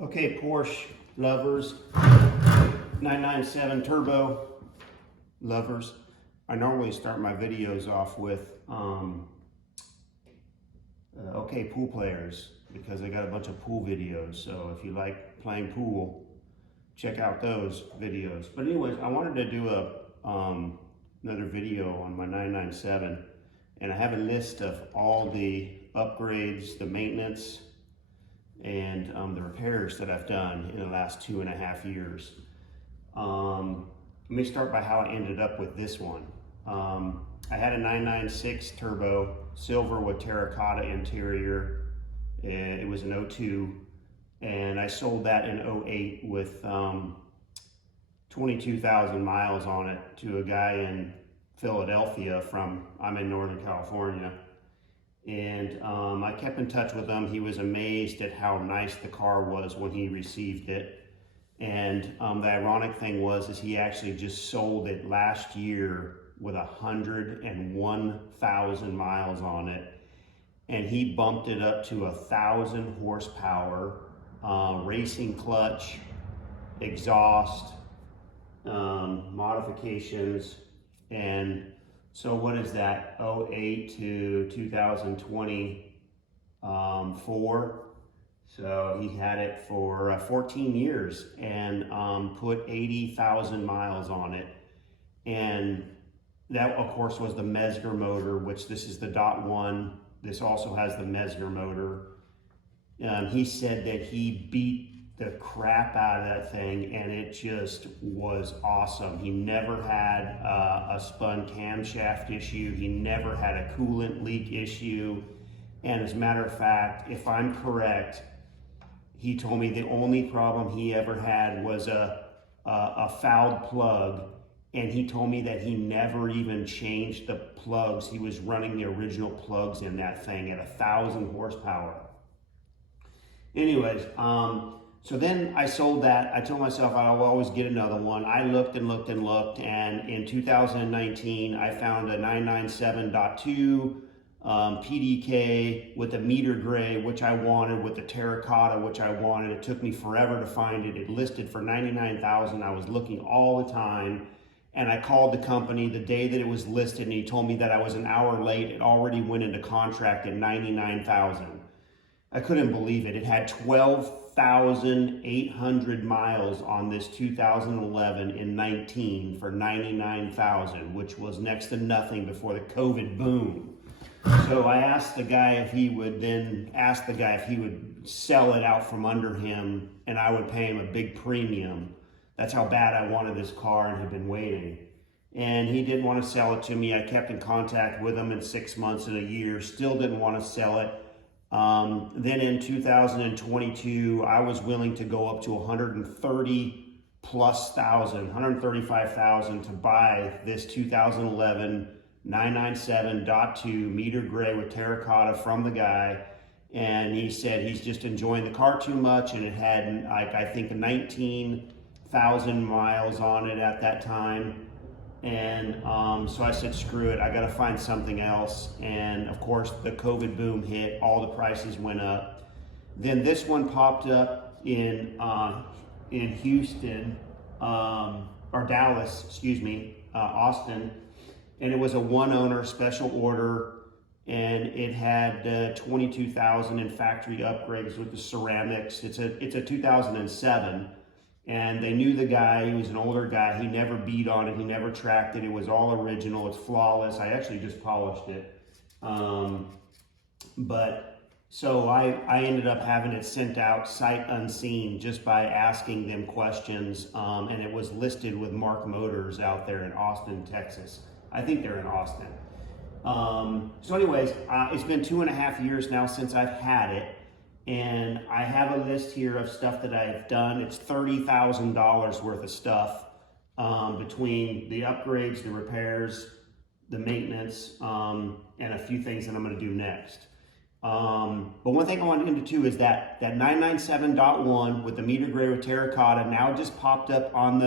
Okay, Porsche lovers, 997 turbo lovers. I normally start my videos off with, okay, pool players, because I got a bunch of pool videos. So if you like playing pool, check out those videos. But anyways, I wanted to do another video on my 997, and I have a list of all the upgrades, the maintenance, and the repairs that I've done in the last 2.5 years. Let me start by how I ended up with this one. I had a 996 turbo, silver with terracotta interior. It was an 02, and I sold that in 08 with 22,000 miles on it to a guy in Philadelphia I'm in Northern California. And I kept in touch with him. He was amazed at how nice the car was when he received it. And the ironic thing is he actually just sold it last year with 101,000 miles on it. And he bumped it up to 1,000 horsepower, racing clutch, exhaust, modifications, and so what is that, 08 to 2024? So he had it for 14 years and put 80,000 miles on it. And that, of course, was the Meteor motor, which this is the .1. This also has the Meteor motor. He said that he beat the crap out of that thing, and it just was awesome. He never had a spun camshaft issue. He never had a coolant leak issue. And as a matter of fact, if I'm correct, he told me the only problem he ever had was a fouled plug. And he told me that he never even changed the plugs. He was running the original plugs in that thing at 1,000 horsepower. Anyways, so then I sold that. I told myself I'll always get another one. I looked and looked and looked, and in 2019, I found a 997.2 PDK with a Meteor gray, which I wanted, with the terracotta, which I wanted. It took me forever to find it. It listed for 99,000. I was looking all the time, and I called the company the day that it was listed, and he told me that I was an hour late. It already went into contract at 99,000. I couldn't believe it. It had 12,800 miles on this 2011 in 19 for 99,000, which was next to nothing before the COVID boom. So I asked the guy if he would sell it out from under him, and I would pay him a big premium. That's how bad I wanted this car and had been waiting. And he didn't want to sell it to me. I kept in contact with him in 6 months and a year, still didn't want to sell it. Then in 2022, I was willing to go up to 135,000 to buy this 2011 997.2 Meteor gray with terracotta from the guy. And he said he's just enjoying the car too much, and it had, like, I think 19,000 miles on it at that time. And so I said, screw it, I gotta find something else. And of course, the COVID boom hit, all the prices went up. Then this one popped up in Houston, or Dallas, excuse me, Austin. And it was a one owner special order, and it had 22,000 in factory upgrades with the ceramics. It's a 2007. And they knew the guy. He was an older guy. He never beat on it. He never tracked it. It was all original. It's flawless. I actually just polished it. So I ended up having it sent out sight unseen just by asking them questions. And it was listed with Mark Motors out there in Austin, Texas. I think they're in Austin. So anyways, it's been 2.5 years now since I've had it. And I have a list here of stuff that I've done. It's $30,000 worth of stuff between the upgrades, the repairs, the maintenance, and a few things that I'm gonna do next. But one thing I want to get into is that 997.1 with the Meteor gray with terracotta now just popped up on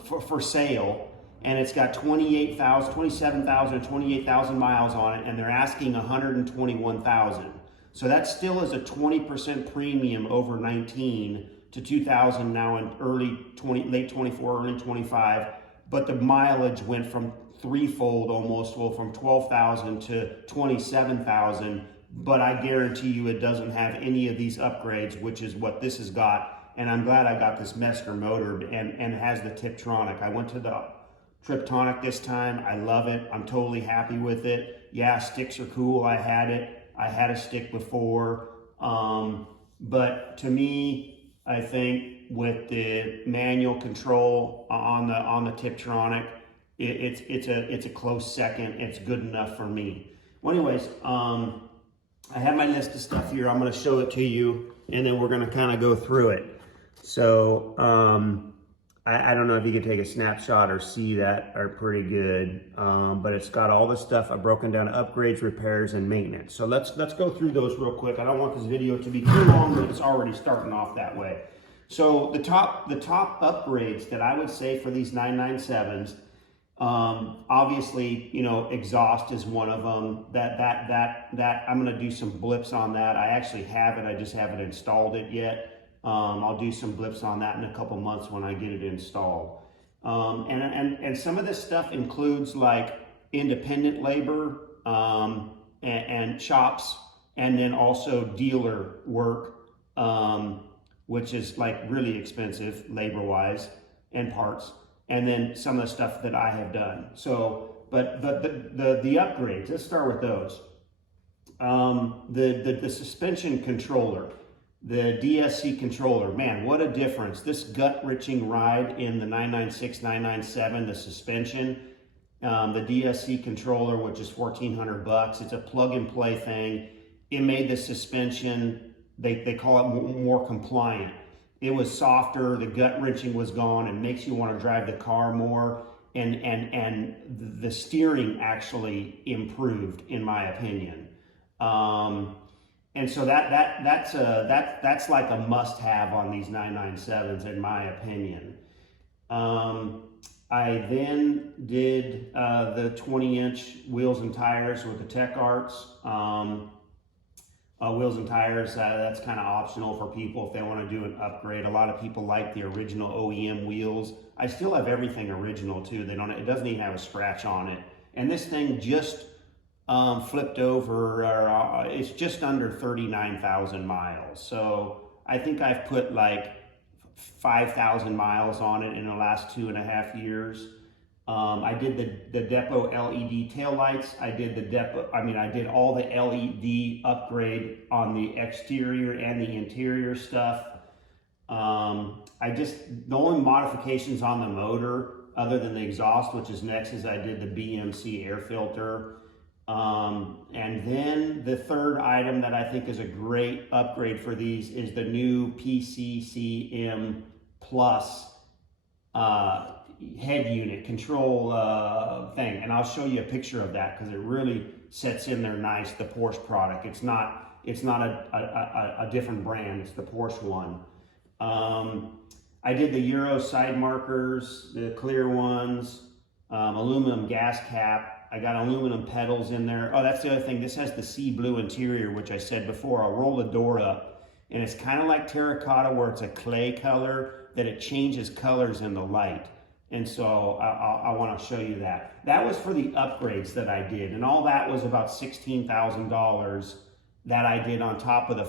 for sale. And it's got 27,000 or 28,000 miles on it, and they're asking 121,000. So that still is a 20% premium over 19 to 2000 now in late 24, early 25. But the mileage went from threefold almost, well, from 12,000 to 27,000. But I guarantee you it doesn't have any of these upgrades, which is what this has got. And I'm glad I got this Mesker motor and has the Tiptronic. I went to the Triptonic this time. I love it. I'm totally happy with it. Yeah, sticks are cool. I had it. I had a stick before. But to me, I think with the manual control on the Tiptronic, it's a close second. It's good enough for me. Well, anyways, I have my list of stuff here. I'm going to show it to you, and then we're going to kind of go through it. So I don't know if you can take a snapshot or see that are pretty good, but it's got all the stuff I've broken down: upgrades, repairs, and maintenance. So let's go through those real quick. I don't want this video to be too long, but it's already starting off that way. So the top upgrades that I would say for these 997s, obviously, you know, exhaust is one of them. That I'm going to do some blips on that. I actually have it. I just haven't installed it yet. I'll do some blips on that in a couple months when I get it installed. And some of this stuff includes like independent labor and shops, and then also dealer work, which is like really expensive labor-wise, and parts, and then some of the stuff that I have done. So, but the upgrades, let's start with those. The suspension controller, the DSC controller, man, what a difference. This gut-wrenching ride in the 996, 997, the suspension, the DSC controller, which is $1,400. It's a plug-and-play thing. It made the suspension, they call it more compliant. It was softer, the gut-wrenching was gone, and makes you want to drive the car more. And the steering actually improved, in my opinion. And so that's like a must-have on these 997s, in my opinion. I then did the 20-inch wheels and tires with the Tech Arts. Wheels and tires, that's kind of optional for people if they want to do an upgrade. A lot of people like the original OEM wheels. I still have everything original too. It doesn't even have a scratch on it. And this thing just flipped over, it's just under 39,000 miles. So I think I've put like 5,000 miles on it in the last 2.5 years. I did the depot LED taillights. I did all the LED upgrade on the exterior and the interior stuff. The only modifications on the motor, other than the exhaust, which is next, is I did the BMC air filter. And then the third item that I think is a great upgrade for these is the new PCCM Plus head unit control thing. And I'll show you a picture of that because it really sets in there nice, the Porsche product. It's not a different brand, it's the Porsche one. I did the Euro side markers, the clear ones, aluminum gas cap. I got aluminum pedals in there. Oh, that's the other thing. This has the sea blue interior, which I said before. I'll roll the door up, and it's kind of like terracotta, where it's a clay color, that it changes colors in the light. And so I want to show you that. That was for the upgrades that I did, and all that was about $16,000 that I did on top of the,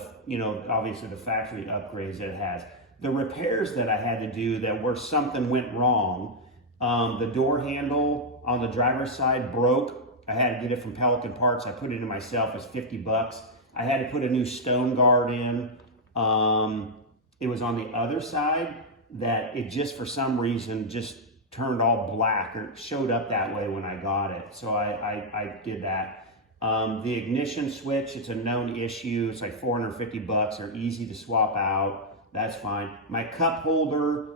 obviously the factory upgrades that it has. The repairs that I had to do that where something went wrong, the door handle on the driver's side broke. I had to get it from Pelican Parts. I put it in myself. It's $50. I had to put a new stone guard in. It was on the other side that it just, for some reason, just turned all black, or it showed up that way when I got it. So I did that. The ignition switch, it's a known issue. It's like $450. They're easy to swap out. That's fine. My cup holder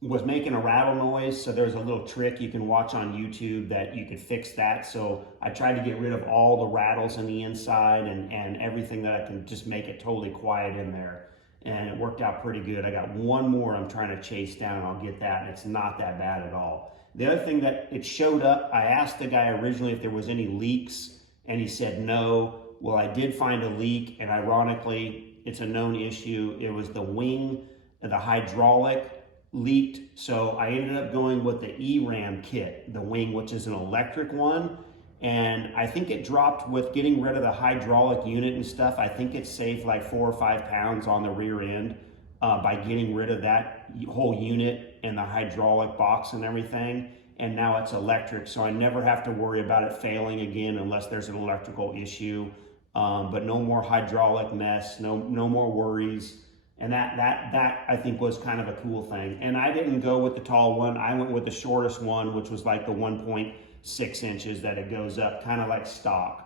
was making a rattle noise, so there's a little trick you can watch on YouTube that you could fix that. So I tried to get rid of all the rattles in the inside and everything that I can just make it totally quiet in there. And it worked out pretty good. I got one more I'm trying to chase down. I'll get that, and it's not that bad at all. The other thing that it showed up, I asked the guy originally if there was any leaks, and he said no. well, I did find a leak, and ironically, it's a known issue. It was the wing, the hydraulic leaked. So I ended up going with the ERAM kit, the wing, which is an electric one. And I think it dropped with getting rid of the hydraulic unit and stuff. I think it saved like 4 or 5 pounds on the rear end by getting rid of that whole unit and the hydraulic box and everything. And now it's electric, so I never have to worry about it failing again unless there's an electrical issue. But no more hydraulic mess, no more worries. And that I think was kind of a cool thing. And I didn't go with the tall one. I went with the shortest one, which was like the 1.6 inches that it goes up, kind of like stock.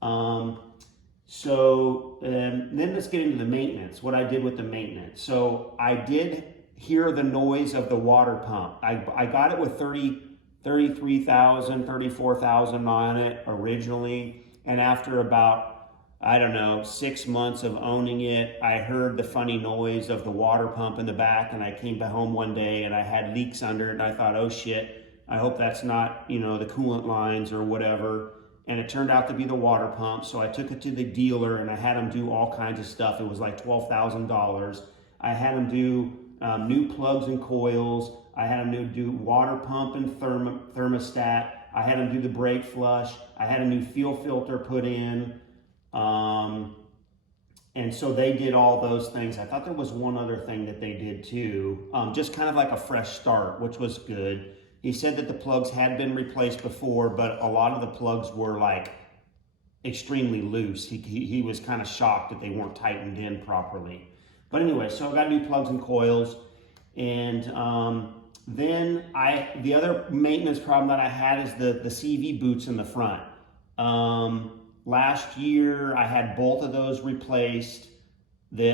Then let's get into the maintenance, what I did with the maintenance. So I did hear the noise of the water pump. I got it with 33,000, 34,000 on it originally. And after about, I don't know, 6 months of owning it, I heard the funny noise of the water pump in the back, and I came home one day and I had leaks under it, and I thought, oh shit, I hope that's not, the coolant lines or whatever. And it turned out to be the water pump. So I took it to the dealer and I had him do all kinds of stuff. It was like $12,000. I had him do new plugs and coils. I had him do water pump and thermostat. I had him do the brake flush. I had a new fuel filter put in. And so they did all those things. I thought there was one other thing that they did too, just kind of like a fresh start, which was good. He said that the plugs had been replaced before, but a lot of the plugs were like extremely loose. He was kind of shocked that they weren't tightened in properly. But anyway, so I got new plugs and coils. And then the other maintenance problem that I had is the CV boots in the front. Last year, I had both of those replaced.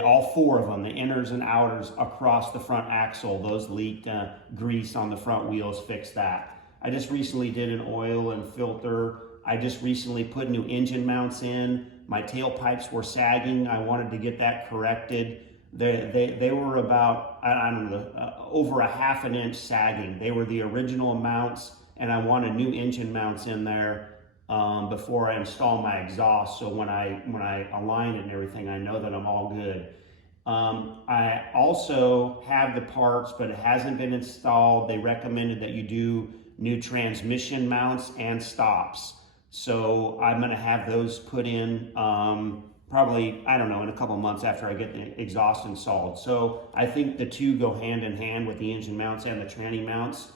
All 4 of them, the inners and outers across the front axle, those leaked grease on the front wheels, fixed that. I just recently did an oil and filter. I just recently put new engine mounts in. My tailpipes were sagging. I wanted to get that corrected. They were about, I don't know, over a ½ an inch sagging. They were the original mounts, and I wanted new engine mounts in there before I install my exhaust. So when I align it and everything, I know that I'm all good. I also have the parts, but it hasn't been installed. They recommended that you do new transmission mounts and stops. So I'm gonna have those put in probably, I don't know, in a couple months after I get the exhaust installed. So I think the two go hand in hand with the engine mounts and the tranny mounts.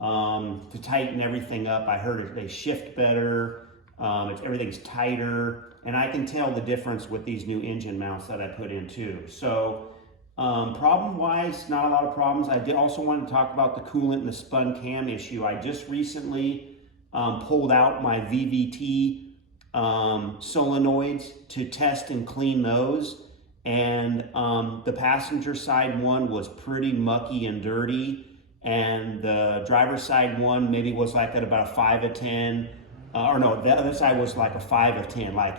To tighten everything up. I heard they shift better, everything's tighter, and I can tell the difference with these new engine mounts that I put in too. So problem-wise, not a lot of problems. I did also want to talk about the coolant and the spun cam issue. I just recently pulled out my VVT solenoids to test and clean those, and the passenger side one was pretty mucky and dirty. And the driver's side one maybe was like at about a 5 of 10, or no, the other side was like a 5 of 10. Like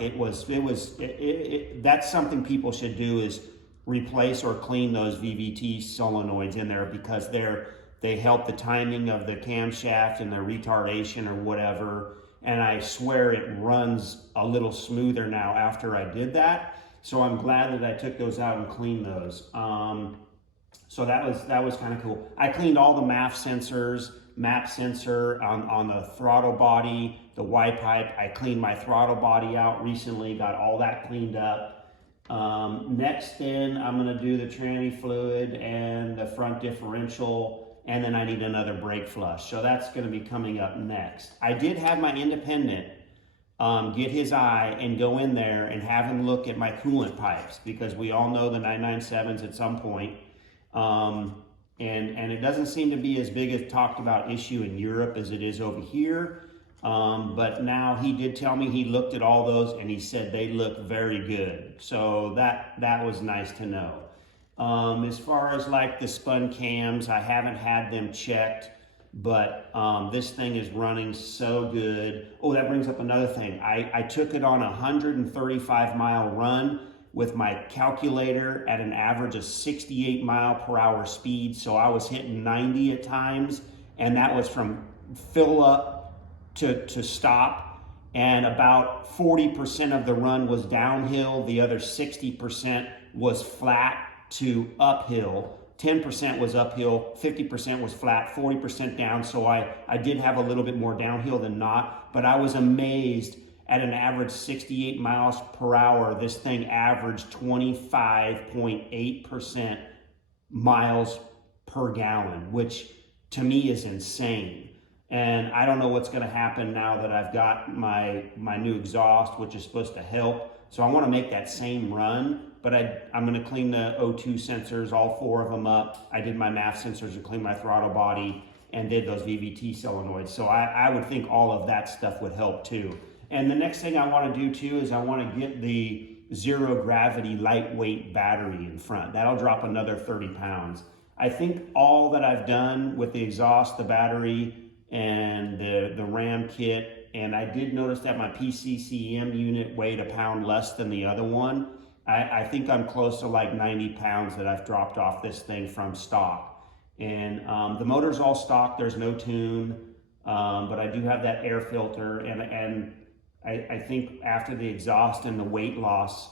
that's something people should do, is replace or clean those VVT solenoids in there, because they help the timing of the camshaft and the retardation or whatever. And I swear it runs a little smoother now after I did that. So I'm glad that I took those out and cleaned those. So that was kind of cool. I cleaned all the MAP sensor on the throttle body, the Y pipe. I cleaned my throttle body out recently, got all that cleaned up. Next then, I'm gonna do the tranny fluid and the front differential, and then I need another brake flush. So that's gonna be coming up next. I did have my independent get his eye and go in there and have him look at my coolant pipes, because we all know the 997s at some point. And it doesn't seem to be as big a talked about issue in Europe as it is over here. But now he did tell me he looked at all those and he said they look very good. So that was nice to know. As far as like the spun cams, I haven't had them checked, but this thing is running so good. Oh, that brings up another thing. I took it on a 135-mile run with my calculator at an average of 68 mile per hour speed. So I was hitting 90 at times, and that was from fill up to stop. and about 40% of the run was downhill. The other 60% was flat to uphill. 10% was uphill, 50% was flat, 40% down. So I did have a little bit more downhill than not, but I was amazed at an average 68 miles per hour. This thing averaged 25.8% miles per gallon, which to me is insane. And I don't know what's gonna happen now that I've got my new exhaust, which is supposed to help. So I wanna make that same run, but I'm gonna clean the O2 sensors, all 4 of them up. I did my MAF sensors and cleaned my throttle body and did those VVT solenoids. So I would think all of that stuff would help too. And the next thing I wanna do too is I wanna get the zero gravity lightweight battery in front. That'll drop another 30 pounds. I think all that I've done with the exhaust, the battery, and the RAM kit, and I did notice that my PCCM unit weighed a pound less than the other one. I think I'm close to like 90 pounds that I've dropped off this thing from stock. And the motor's all stock, there's no tune, but I do have that air filter, and I think after the exhaust and the weight loss,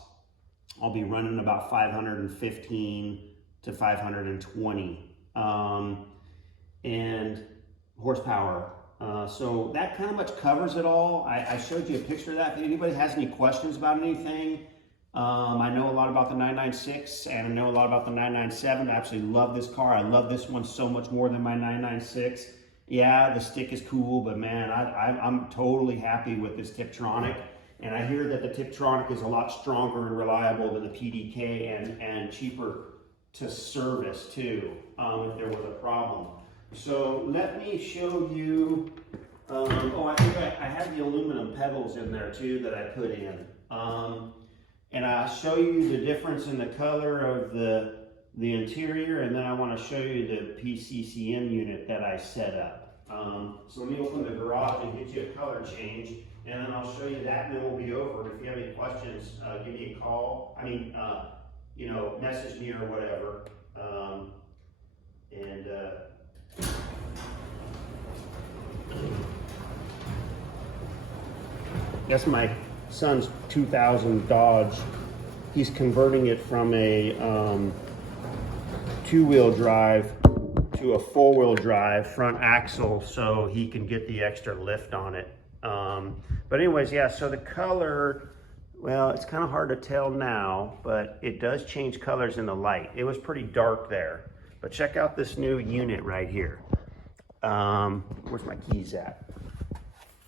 I'll be running about 515 to 520 and horsepower. So that kind of much covers it all. I showed you a picture of that. If anybody has any questions about anything, I know a lot about the 996 and I know a lot about the 997. I absolutely love this car. I love this one so much more than my 996. Yeah, the stick is cool, but man, I'm totally happy with this Tiptronic. And I hear that the Tiptronic is a lot stronger and reliable than the PDK and cheaper to service too, if there was a problem. So let me show you, oh, I think I have the aluminum pedals in there too that I put in. And I'll show you the difference in the color of the interior, and then I want to show you the PCCM unit that I set up. So let me open the garage and get you a color change, and then I'll show you that, and then we'll be over. If you have any questions, give me a call. You know, message me or whatever. That's my son's 2000 Dodge. He's converting it from a 2-wheel drive to a 4-wheel drive front axle so he can get the extra lift on it. But anyways, yeah, so the color, well, it's kind of hard to tell now, but it does change colors in the light. It was pretty dark there. But check out this new unit right here. Where's my keys at?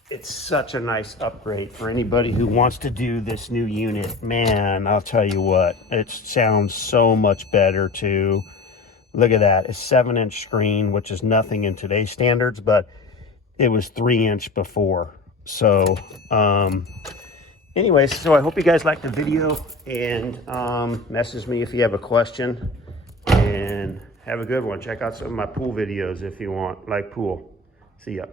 It's such a nice upgrade for anybody who wants to do this new unit. Man, I'll tell you what, it sounds so much better too. Look at that, it's 7-inch screen, which is nothing in today's standards, but it was 3-inch before. So, anyways, so I hope you guys liked the video, and message me if you have a question, and have a good one. Check out some of my pool videos if you want, like pool. See ya.